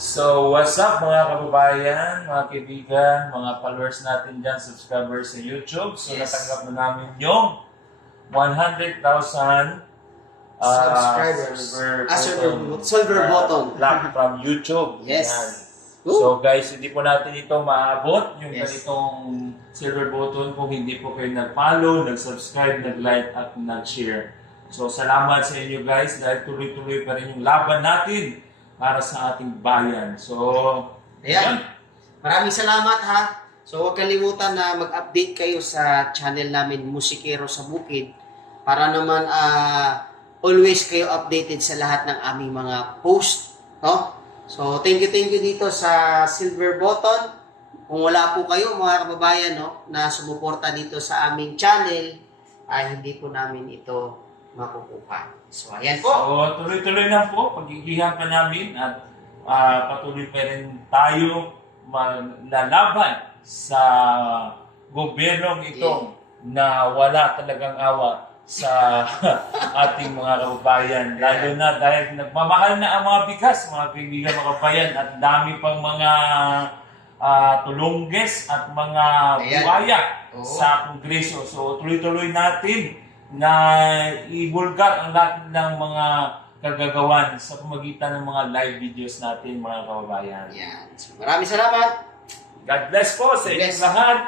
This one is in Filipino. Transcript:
So, what's up mga kababayan, mga kaibigan, mga followers natin dyan, subscribers sa YouTube. So, Yes. natanggap na namin yung 100,000 ah, Subscribers. silver, Ah, button, bu- silver button. Black from YouTube. Yes. Yan. So guys, hindi po natin ito maabot yung Yes. ganitong silver button kung hindi po kayo nag-follow, nag-subscribe, nag-like at nag-share. So salamat sa inyo guys dahil tuloy-tuloy pa rin yung laban natin para sa ating bayan. So, Ayan. Maraming salamat ha. So huwag kalimutan na mag-update kayo sa channel namin Musikero sa Bukid para naman ah, always kayo updated sa lahat ng aming mga post. No? So thank you, thank you dito sa Silver Button. Kung wala po kayo mga kababayan no, na sumuporta dito sa aming channel, ay hindi po namin ito makukuha. So ayan po. So, tuloy-tuloy lang po, pagigihan pa namin at ah, patuloy pa rin tayo maglalaban sa gobyernong ito na wala talagang awa sa ating mga kababayan. Lalo na dahil nagmamahal na ang mga bigas, mga kaibigan mga kababayan, at dami pang mga ah, tulungges at mga buhaya sa Kongreso. So tuloy-tuloy natin na ibulgar ang lahat ng mga kagagawan sa pamagitan ng mga live videos natin mga kababayan. Ayan. So, maraming salamat. God bless po sa inyong lahat.